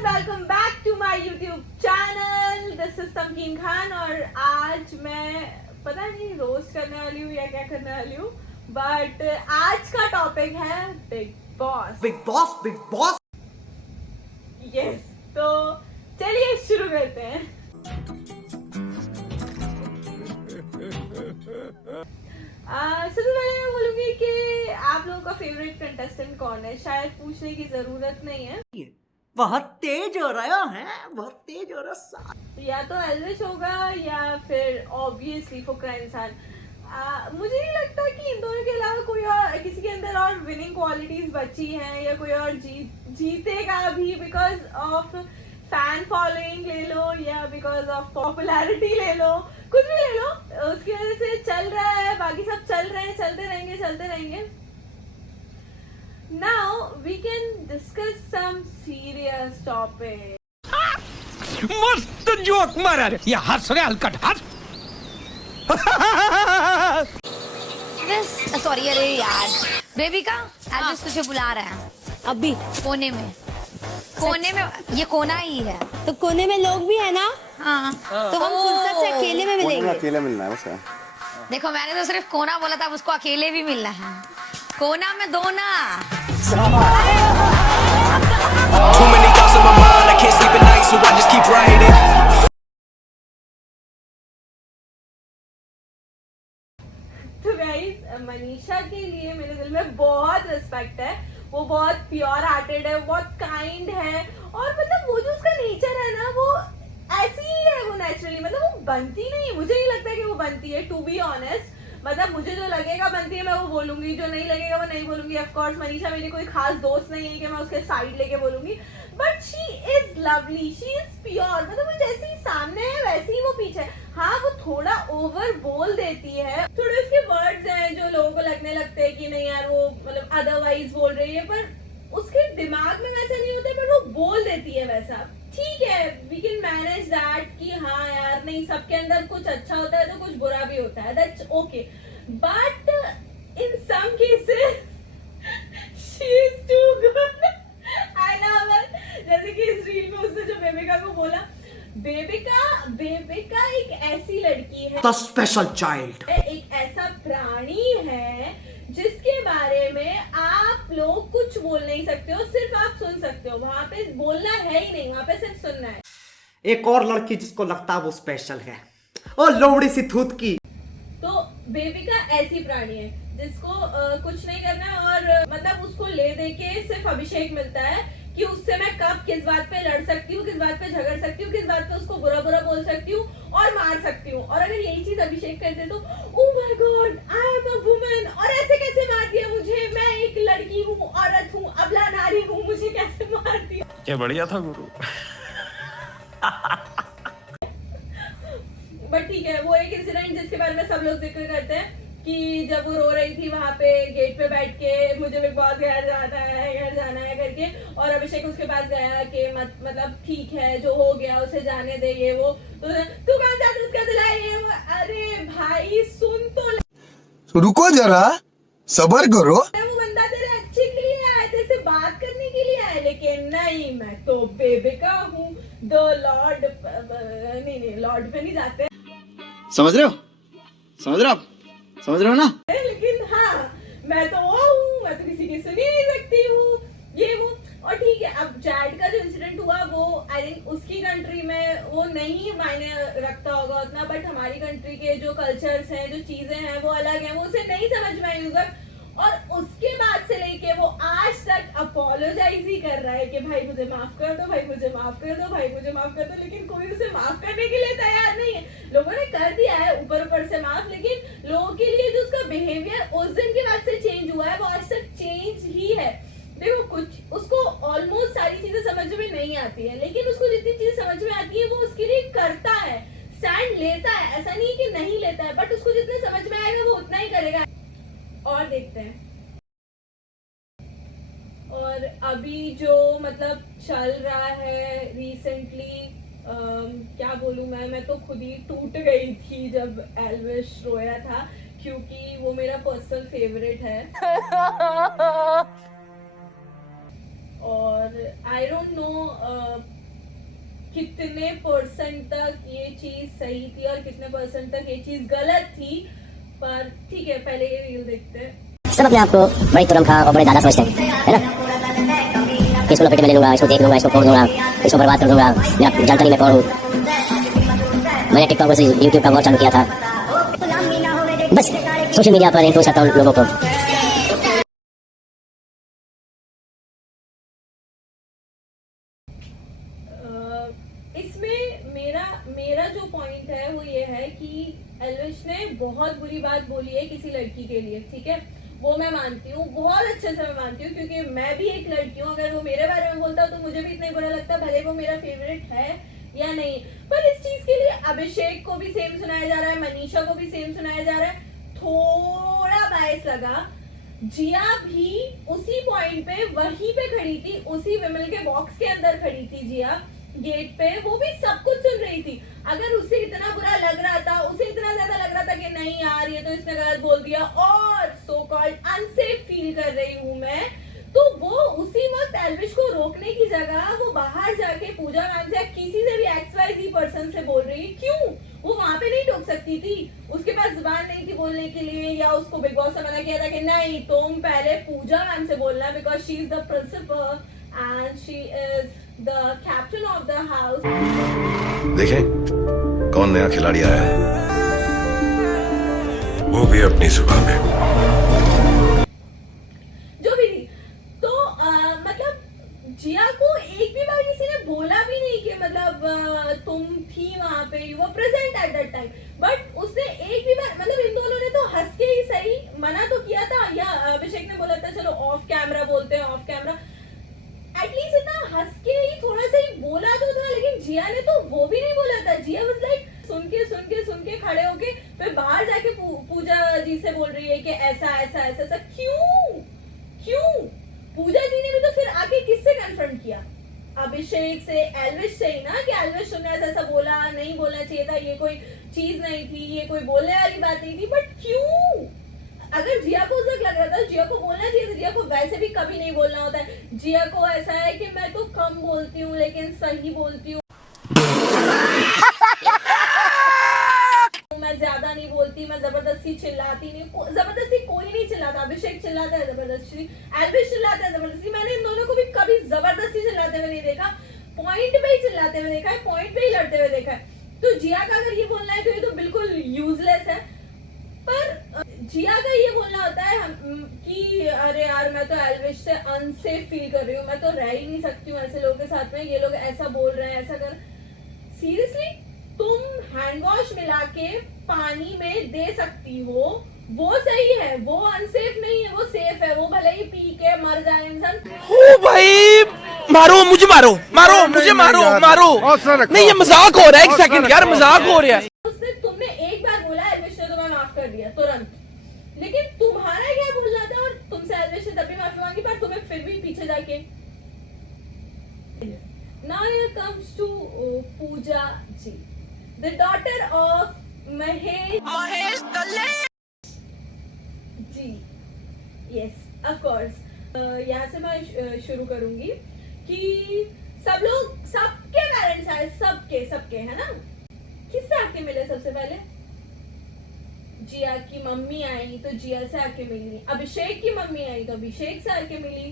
Everyone, welcome back to my YouTube channel. This is Tamkeen Khan और आज मैं पता नहीं रोस्ट करने वाली हूँ या क्या करने वाली हूँ, बट आज का टॉपिक है big boss. Big boss big boss yes, तो चलिए शुरू करते हैं। सबसे पहले मैं बोलूंगी कि आप लोगों का फेवरेट कंटेस्टेंट कौन है। शायद पूछने की जरूरत नहीं है, बहुत तेज हो रहा है, बहुत तेज हो रहा है। या तो एल्विश होगा या फिर ऑब्वियसली फुकरा इंसान। मुझे नहीं लगता कि इन दोनों के अलावा कोई और किसी के अंदर और विनिंग क्वालिटीज बची हैं या कोई और जीतेगा भी, बिकॉज ऑफ फैन फॉलोइंग ले लो या बिकॉज ऑफ पॉपुलैरिटी ले लो, कुछ भी ले लो, उसकी वजह से चल रहा है। बाकी सब चल रहे हैं, चलते रहेंगे। Now we can discuss some serious topics. मस्त जोक मारा रे, ये हंस रे हलकट हंस। सॉरी, अरे यार बेबी का एड्रेस तुझे बुला रहा है अभी कोने में ये कोना ही है, तो कोने में लोग भी है ना। हाँ तो हम फुर्सत से अकेले में मिलेंगे। अकेले मिलना है उसे। देखो मैंने तो सिर्फ कोना बोला था, अब उसको अकेले भी मिलना है। कोना में दो ना। Too many thoughts in my mind, I can't sleep at night, so I just keep writing. तो गाइस, मनीषा के लिए मेरे दिल में बहुत रिस्पेक्ट है। वो बहुत प्योर हार्टेड है, बहुत काइंड है, और मतलब वो जो उसका नेचर है ना, वो ऐसी ही है। वो नेचुरली, मतलब वो बनती नहीं, मुझे नहीं लगता कि वो बनती है, टू बी ऑनेस्ट। मतलब मुझे जो लगेगा बनती है मैं वो बोलूंगी, जो नहीं लगेगा वो नहीं बोलूंगी। ऑफ कोर्स मनीषा मेरी कोई खास दोस्त नहीं है कि मैं उसके साइड लेके बोलूंगी, but she is lovely, she is pure. मतलब वो जैसे ही सामने है वैसे ही वो पीछे है। हाँ, वो थोड़ा ओवर बोल देती है, थोड़े उसके वर्ड्स हैं जो लोगों को लगने लगते हैं कि नहीं यार वो मतलब अदरवाइज बोल रही है, पर उसके दिमाग में वैसा नहीं होता, पर वो बोल देती है वैसा। ठीक है, वी कैन मैनेज दैट कि हाँ यार नहीं, सबके अंदर कुछ अच्छा होता है तो कुछ बुरा भी होता है, that's okay. But in some cases she is too good. I love her. जैसे कि इस रील में उसने जो बेबिका को बोला, बेबिका एक ऐसी लड़की है, द स्पेशल चाइल्ड, एक ऐसा प्राणी है जिसके बारे में आप लोग कुछ बोल नहीं सकते हो, सिर्फ आप सुन सकते हो। वहां पे बोलना है ही नहीं, वहां पे सिर्फ सुनना है। एक और लड़की जिसको लगता है वो स्पेशल है, ओ लोमड़ी सी थूत की। तो बेबिका ऐसी प्राणी है जिसको कुछ नहीं करना है, और मतलब उसको ले दे के सिर्फ अभिषेक मिलता है कि उससे मैं कब किस बात पे लड़ सकती हूँ, किस बात पे झगड़ सकती हूँ, किस बात पे उसको बुरा बुरा बोल सकती हूँ और मार सकती हूँ। और अगर यही चीज अभिषेक करते तो oh my God, I am a woman, और ऐसे कैसे मार दिया मुझे, मैं एक लड़की हूँ, औरत हूँ, अबला नारी हूँ, मुझे कैसे मार दिया। क्या बढ़िया था गुरु। बट ठीक है, वो एक इंसिडेंट जिसके बारे में सब लोग जिक्र करते हैं कि जब वो रो रही थी वहां पे गेट पे बैठ के, मुझे बिग बॉस घर जाना है करके, और अभिषेक उसके पास गया कि मतलब ठीक है जो हो गया उसे जाने दे, ये वो, तो तू कहां से दूध का दिलाए, ये वो। अरे भाई सुन तो रुको जरा, सबर करो। वो बंदा तेरे अच्छे के लिए आया, तेरे से बात करने के लिए आया, लेकिन नहीं, मैं तो बेबिका हूँ, द लॉर्ड। नहीं, लॉर्ड पे नहीं जाते, समझ रहे हो समझ रहे हो ना। लेकिन हाँ, मैं तो वो हूँ, मैं तो किसी की सुनी नहीं सकती हूँ, ये वो। और ठीक है, अब चैट का जो इंसिडेंट हुआ वो आई थिंक उसकी कंट्री में वो नहीं मायने रखता होगा उतना, बट हमारी कंट्री के जो कल्चर्स हैं, जो चीजें हैं वो अलग हैं, वो उसे नहीं समझ में आई उधर। और उसके बाद से लेके वो आज तक अपोलोजाइज ही कर रहा है कि भाई मुझे माफ कर दो, भाई मुझे माफ कर दो, भाई मुझे माफ कर दो, लेकिन कोई उसे माफ करने के लिए तैयार नहीं है। लोगों ने कर दिया है ऊपर से माफ, लेकिन लोगों के लिए जो उसका बिहेवियर उस दिन के बाद से चेंज हुआ है वो आज तक चेंज ही है। देखो, कुछ उसको ऑलमोस्ट सारी चीजें समझ में नहीं आती है, लेकिन उसको जितनी चीजें समझ में आती है वो उसके लिए करता है, स्टैंड लेता है। ऐसा नहीं कि नहीं लेता है, बट उसको जितना समझ में आएगा वो उतना ही करेगा। और देखते हैं, और अभी जो मतलब चल रहा है रिसेंटली, क्या बोलूं मैं तो खुद ही टूट गई थी जब एल्विश रोया था, क्योंकि वो मेरा पर्सनल फेवरेट है। और आई डोंट नो कितने % तक ये चीज सही थी और कितने % तक ये चीज गलत थी, पर ठीक है, पहले ये रील देखते हैं। सब अपने आप को बड़ी तुरम खा और बड़े दादा समझते हैं, है ना? इसको लपेटे में ले लूंगा, इसको देख लूंगा, इसको फोड़ दूंगा, इसको बर्बाद कर दूंगा, मेरा जानता नहीं मैं कौन हूँ। मैंने टिकटॉक से यूट्यूब का वॉच चालू किया था, बस सोशल मीडिया पर इन्फ्लुएंस करता हूँ लोगों को। इसमें मेरा जो पॉइंट है वो ये है कि एल्विश ने बहुत बुरी बात बोली है किसी लड़की के लिए, ठीक है, वो मैं मानती हूँ, बहुत अच्छे से मैं मानती हूँ, क्योंकि मैं भी एक लड़की हूँ। अगर वो मेरे बारे में बोलता तो मुझे भी इतना ही बुरा लगता, भले वो मेरा फेवरेट है या नहीं। पर इस चीज के लिए अभिषेक को भी सेम सुनाया जा रहा है, मनीषा को भी सेम सुनाया जा रहा है, थोड़ा बायस लगा। जिया भी उसी पॉइंट पे वहीं पे खड़ी थी, उसी विमल के बॉक्स के अंदर खड़ी थी जिया गेट पे, वो भी सब कुछ सुन रही थी। अगर उसे इतना बुरा लग रहा था, उसे इतना ज्यादा लग रहा था कि नहीं यार ये तो इसने गलत बोल दिया और सो कॉल्ड अनसेफ फील कर रही हूँ मैं, तो वो उसी वक्त एल्विश को रोकने की जगह वो बाहर जाके पूजा मैम से किसी से भी XYZ पर्सन से बोल रही है। क्यों? वो वहां पे नहीं टोक सकती थी? उसके पास जुबान नहीं थी बोलने के लिए, या उसको बिग बॉस ने मना किया था कि नहीं तुम पहले पूजा मैम से बोलना, because she is the principal and she is the captain of the house. देखें कौन नया खिलाड़ी आया है, वो भी अपनी जुबान में। जो भी थी तो मतलब जिया को एक भी बार किसी ने बोला भी नहीं कि मतलब तुम थी वहां पे, you were present at that time, but उसने एक भी बार मतलब इन दोनों ने तो हंस के ही सही मना तो किया था, या अभिषेक ने बोला था चलो ऑफ कैमरा बोलते हैं, ऑफ कैमरा एटलीस्ट इतना हंस के ही थोड़ा सा ही बोला तो था, लेकिन जिया ने तो वो भी नहीं बोला था। जिया वाज लाइक सुन के खड़े होके फिर बाहर जाके पूजा जी से बोल रही है कि ऐसा क्यों? पूजा जी ने भी तो फिर आके किससे कन्फ्रंट किया? अभिषेक से, एल्विश से ही ना, कि एल्विश तुमने ऐसा बोला, नहीं बोलना चाहिए था, ये कोई चीज नहीं थी, ये कोई बोलने वाली बात नहीं थी, बट क्यों? अगर जिया को उसे लग रहा था जिया को बोलना चाहिए था, जिया को वैसे भी कभी नहीं बोलना होता है। जिया को ऐसा है कि मैं तो कम बोलती हूँ लेकिन सही बोलती हूँ, मैं ज्यादा नहीं बोलती, मैं जबरदस्ती चिल्लाती नहीं, जबरदस्ती कोई नहीं चिल्लाता। अभिषेक चिल्लाता है जबरदस्ती, एल्विश चिल्लाता है जबरदस्ती, मैंने इन दोनों को भी कभी जबरदस्ती चिल्लाते हुए नहीं देखा, पॉइंट पे ही चिल्लाते हुए देखा है, पॉइंट पे ही लड़ते हुए देखा है। तो जिया का अगर ये बोलना है तो ये तो बिल्कुल यूजलेस है, पर जिया का ये बोलना होता है कि अरे यार मैं तो एल्विश से अनसेफ फील कर रही हूँ, मैं तो रह ही नहीं सकती हूँ ऐसे लोगों के साथ में, ये लोग ऐसा बोल रहे हैं, ऐसा कर। सीरियसली तुम हैंड वॉश मिला के पानी में दे सकती हो, वो सही है, वो अनसेफ नहीं है, वो सेफ है, वो भले ही पी के मर जाए इंसान। ओ भाई मारो मुझे, मारो मुझे, मारो नहीं ये मजाक हो रहा है, एक सेकंड यार, मजाक हो रहा है। उसने तुमने एक बार बोला, एल्विश ने तुम्हें माफ कर दिया तुरंत, लेकिन तुम्हारा क्या बोलना था? और तुमसे एल्विश ने तभी माफी मांगी, पर तुम्हें फिर भी पीछे जाके। Now here comes to Pooja ji, the daughter of Mahesh ji, yes, of course. यहाँ से मैं शुरू करूंगी कि सब लोग, सबके पेरेंट्स आए, सबके है ना। किससे आके मिले सबसे पहले? जिया की मम्मी आई तो जिया से आके मिली, अभिषेक की मम्मी आई तो अभिषेक से आके मिली,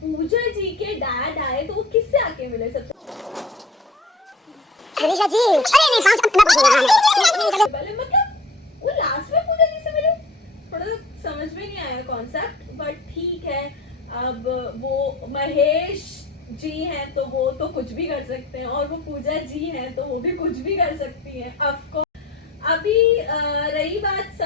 पूजा जी के डैड आए तो वो किससे आके मिले सबसे पहले? मतलब वो लास्ट में पूजा जी से मिले, थोड़ा समझ में नहीं आया कॉन्सेप्ट, बट ठीक है। अब वो महेश जी हैं तो वो तो कुछ भी कर सकते हैं, और वो पूजा जी हैं तो वो भी कुछ भी कर सकती हैं, ऑफ कोर्स। अभी रही बात,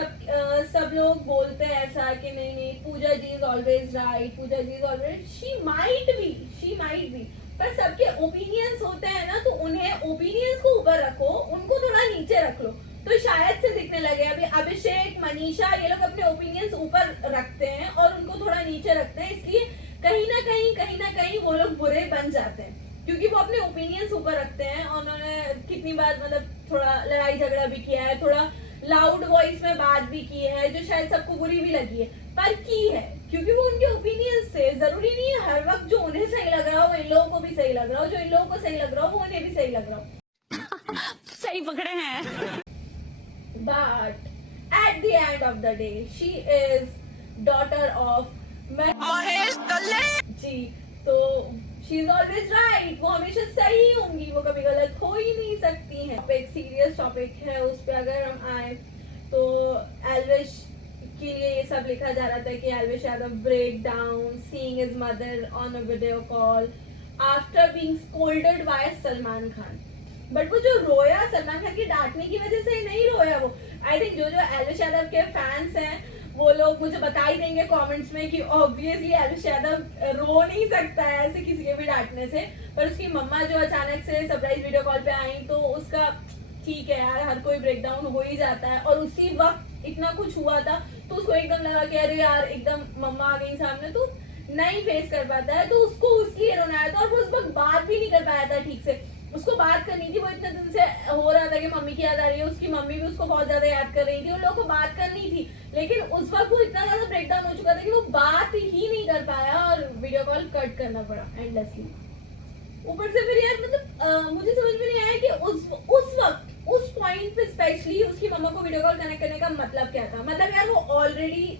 सब लोग बोलते हैं ऐसा कि नहीं Puja ji is always right, Puja ji is always, she might be, पर सबके ओपिनियंस होते हैं ना, तो उन्हें ओपिनियंस को ऊपर रखो, उनको थोड़ा नीचे रख लो, तो शायद से दिखने लगे। अभी अभिषेक, मनीषा, ये लोग अपने ओपिनियंस ऊपर रखते हैं और उनको थोड़ा नीचे रखते हैं, इसलिए कहीं ना कहीं वो लोग बुरे बन जाते हैं, क्योंकि वो अपने ओपिनियंस ऊपर रखते हैं। और उन्होंने कितनी बार मतलब थोड़ा लड़ाई झगड़ा भी किया है, थोड़ा लाउड वॉइस में बात भी की है, जो शायद सबको बुरी भी लगी है, पर की है, क्योंकि वो उनके ओपिनियंस थे। जरूरी नहीं है हर वक्त जो उन्हें सही लग रहा हो वो इन लोगों को भी सही लग रहा हो, जो इन लोगों को सही लग रहा हो वो उन्हें भी सही लग रहा हो। सही पकड़े हैं। But at the end of the day, she is daughter of Mahesh Talle जी, तो she is always right, वो हमेशा सही होंगी, वो कभी गलत हो ही नहीं सकती हैं। एक सीरियस टॉपिक है, उस पे अगर हम आए तो एल्विश के लिए ये सब लिखा जा रहा था कि Elvish Yadav break down seeing his mother on a video call after being scolded by Salman Khan. But वो जो रोया सलमान खान की डांटने की वजह से नहीं रोया वो। आई थिंक जो एल्विश यादव के फैंस हैं वो लोग मुझे बता ही देंगे कमेंट्स में कि ऑब्वियसली एल्विश यादव रो नहीं सकता है ऐसे किसी के भी डांटने से। पर उसकी मम्मा जो अचानक से सरप्राइज वीडियो कॉल पे आई तो उसका ठीक है यार, हर कोई ब्रेकडाउन हो ही जाता है। और उसी वक्त इतना कुछ हुआ था तो उसको एकदम लगा कि अरे यार एकदम मम्मा आ गई सामने तो नहीं फेस कर पाता है, तो उसको इसलिए रोना आया था। और वो उस वक्त बात भी नहीं कर पाया था ठीक से, उसको बात करनी थी। वो इतने दिन से हो रहा था कि मम्मी की याद आ रही है, उसकी मम्मी भी उसको बहुत ज्यादा याद कर रही थी, उन लोगों को बात करनी थी। लेकिन उस वक्त वो इतना ज्यादा ब्रेकडाउन हो चुका था कि वो बात ही नहीं कर पाया और वीडियो कॉल कट करना पड़ा एंडलेसली। ऊपर से फिर यार मतलब मुझे समझ में नहीं आया कि उस वक्त उस पॉइंट पे स्पेशली उसकी मम्मा को वीडियो कॉल कनेक्ट करने का मतलब क्या था। मतलब यार वो ऑलरेडी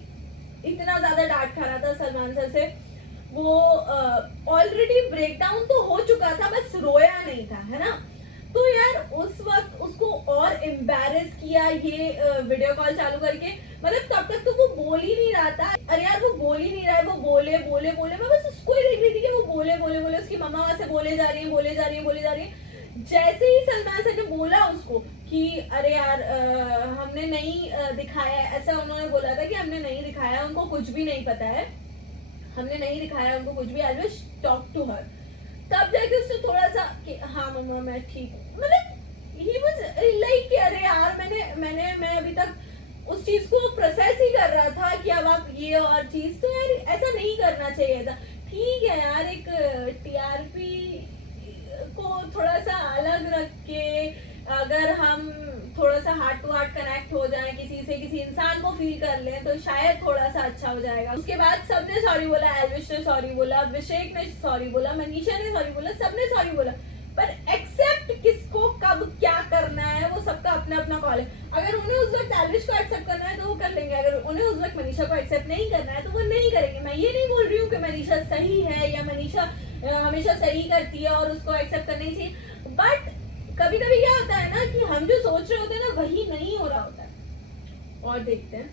इतना ज्यादा डांट खा रहा था सलमान सर से, वो ऑलरेडी ब्रेकडाउन तो हो चुका था, बस रोया नहीं था, है ना। तो यार उस वक्त उसको और एम्बैरेस किया ये वीडियो कॉल चालू करके। मतलब तब तक तो वो बोल ही नहीं रहा था। अरे यार वो बोल ही नहीं रहा है, वो बोले बोले बोले, मैं बस उसको ही देख रही थी कि वो बोले बोले बोले, उसकी मम्मा वहां से बोले जा रही है बोले जा रही है बोले जा रही है। जैसे ही सलमान सर ने बोला उसको कि अरे यार हमने नहीं दिखाया, ऐसा उन्होंने बोला था कि हमने नहीं दिखाया, उनको कुछ भी नहीं पता है, हमने नहीं दिखाया उनको कुछ भी, एल्विश टॉक टू हर। तब जाके उसने थोड़ा सा कि हाँ मम्मा मैं ठीक हूँ। मतलब ही वाज लाइक अरे यार मैं अभी तक उस चीज को प्रोसेस ही कर रहा था कि अब आप ये और चीज, तो यार ऐसा नहीं करना चाहिए था। ठीक है यार, एक टीआरपी को थोड़ा सा अलग रख के अगर हम थोड़ा सा हार्ट टू हार्ट कनेक्ट हो जाए किसी से, किसी इंसान को फील कर लें तो शायद थोड़ा सा अच्छा हो जाएगा। उसके बाद सबने सॉरी बोला, एल्विश ने सॉरी बोला, अभिषेक ने सॉरी बोला, मनीषा ने सॉरी बोला, सबने सॉरी बोला। पर एक्सेप्ट किसको कब क्या करना है वो सबका अपना अपना कॉल है। अगर उन्हें उस वक्त एल्विश को एक्सेप्ट करना है तो वो कर लेंगे, अगर उन्हें उस वक्त मनीषा को एक्सेप्ट नहीं करना है तो वो नहीं करेंगे। मैं ये नहीं बोल रही हूँ कि मनीषा सही है या मनीषा हमेशा सही करती है और उसको एक्सेप्ट करना ही चाहिए। बट कभी कभी क्या होता है ना कि हम जो सोच रहे होते हैं ना वही नहीं हो रहा होता है। और देखते हैं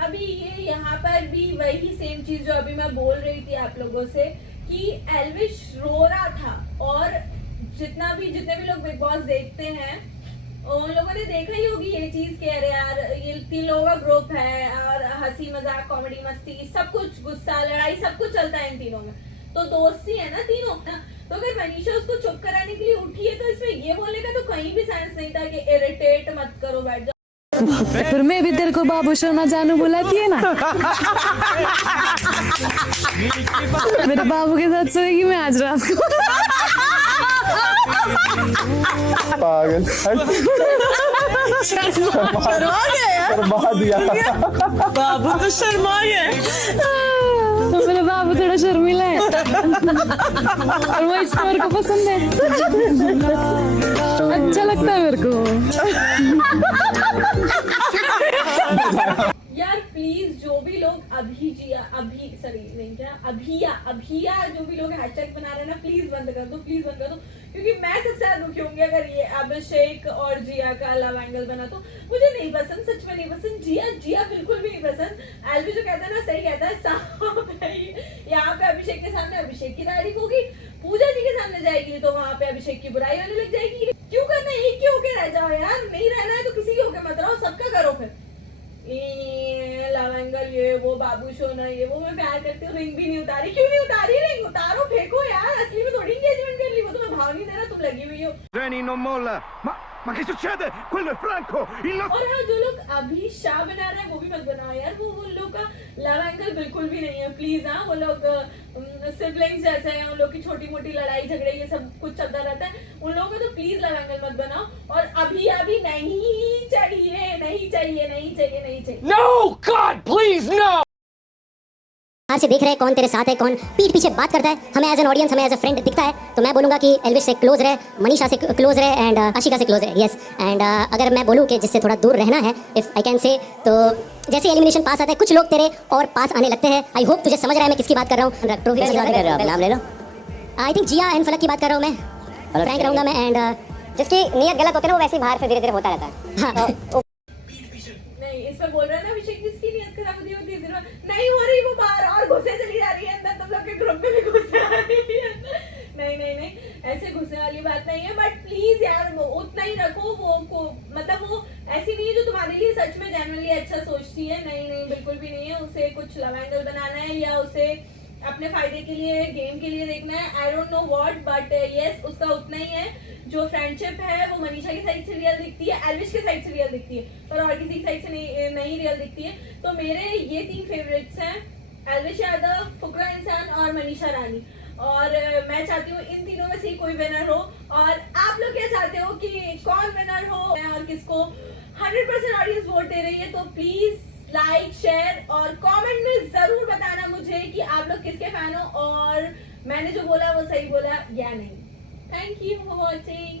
अभी ये यहाँ पर भी वही सेम चीज जो अभी मैं बोल रही थी आप लोगों से कि एल्विश रो रहा था। और जितने भी लोग बिग बॉस देखते हैं उन लोगों ने देखा ही होगी ये चीज कि अरे यार ये 3 लोगों का ग्रुप है और हंसी मजाक कॉमेडी मस्ती सब कुछ, गुस्सा लड़ाई सब कुछ चलता है इन तीनों में, तो दोस्ती है ना तीनों ना। तो अगर मनीषा उसको चुप कराने के लिए उठी है तो इसमें ये बोलने का तो कहीं भी सेंस नहीं था कि इरिटेट मत करो, बैठ जाओ। फिर मैं भी तेरे को बाबू सोना जानू बुलाती है ना। मेरे बाबू के साथ सोएगी मैं आज रात को। पागल शर्मा गया यार, बाबू तो शर्मा गया। तो मेरा बाबू थोड़ा शर्मीला है और वो इस मेरे को पसंद है, अच्छा लगता है मेरे को। यार प्लीज जो भी लोग अभिया जो भी लोग हैशटैग बना रहे हैं ना, प्लीज बंद कर दो, प्लीज बंद कर दो। क्योंकि मैं सबसे ज्यादा दुखी होंगी अगर ये अभिषेक और जिया का लव एंगल बना तो। मुझे नहीं पसंद, सच में नहीं पसंद। जिया बिल्कुल भी नहीं पसंद। एल्वी जो कहता है ना सही कहता है। यहाँ पे अभिषेक के सामने अभिषेक की तारीफ होगी, पूजा जी के सामने जाएगी तो वहाँ पे अभिषेक की बुराई होने लग जाएगी। क्यों करना, एक ही होके रह जाओ यार, नहीं रहना है तो किसी के होके मत रहो, सबका करो। फिर लव एंगल ये वो बाबू सोना ये वो, मैं प्यार करती हूँ, रिंग भी नहीं उतारी। क्यों नहीं उतारी? रिंग उतारो, फेंको यार, असली में थोड़ी एंगेजमेंट कर ली, वो तुम्हें भाव नहीं दे रहा, तुम लगी हुई हो। Ma che succede? Quello è Franco! और हाँ जो लोग अभी शाह बना रहे हैं वो भी मत बनाओ यार, वो उन लोग का लव एंगल बिल्कुल भी नहीं है प्लीज। हाँ वो लोग सिबलिंग्स जैसे हैं, उन लोग की छोटी मोटी लड़ाई झगड़े ये सब कुछ चलता रहता है, उन लोगों का तो प्लीज लव एंगल मत बनाओ। और अभी नहीं चाहिए, नहीं चाहिए, नहीं चाहिए, नहीं चाहिए। No, God, please, no! बाहर से देख रहे हैं कौन तेरे साथ है, कौन पीठ पीछे बात करता है, हमें एज एन ऑडियंस, हमें एज अ फ्रेंड दिखता है, तो मैं बोलूँगा कि एल्विश से क्लोज रहे, मनीषा से क्लोज रहे एंड आशिका से क्लोज रहे। यस, एंड अगर मैं बोलूँ कि जिससे थोड़ा दूर रहना है, इफ़ आई कैन से, तो जैसे एलिमिनेशन पास आता है कुछ लोग तेरे और पास आने लगते हैं। आई होप तुझे समझ रहा है मैं किसकी बात कर रहा हूँ। ट्रॉफी की बात कर रहे हो, नाम ले लो। आई थिंक जिया एंड फलक की बात कर रहा हूँ मैं, फ्रैंक रहूँगा मैं, एंड जिसकी नीयत गलत होती है ना वो वैसे ही बाहर फिर धीरे धीरे होता रहता है। हाँ, नहीं, इसमें बोल रहा है ना अभिषेक जिसकी नियत खराब होती है वो धीरे धीरे नहीं हो रही, वो बाहर और घुसे चली जा रही है अंदर, तुम लोग के ग्रुप में भी घुसे आ रही है। नहीं नहीं नहीं, ऐसे घुसने वाली बात नहीं है, बट प्लीज यार वो उतना ही रखो, वो मतलब वो ऐसी नहीं है जो तुम्हारे लिए सच में जेन्युइनली अच्छा सोचती है। नहीं नहीं, बिल्कुल भी नहीं है। उसे कुछ लव एंगल बनाना है या उसे अपने फायदे के लिए, गेम के लिए देखना है, I don't know what, but yes उसका उतना ही है। जो फ्रेंडशिप है वो मनीषा की साइड से रियल दिखती है, एल्विश की साइड से रियल दिखती है, पर और किसी की साइड से नहीं रियल दिखती है। तो मेरे ये 3 फेवरेट्स हैं, एल्विश यादव, फुकरा इंसान और मनीषा रानी। और मैं चाहती हूँ इन तीनों में से कोई विनर हो। और आप लोग क्या चाहते हो कि कौन विनर हो और किसको? 100% ऑडियंस वोट दे रही है, तो प्लीज लाइक, शेयर और कमेंट में जरूर बताना मुझे कि आप लोग किसके फैन हो और मैंने जो बोला वो सही बोला या नहीं। Thank you for watching.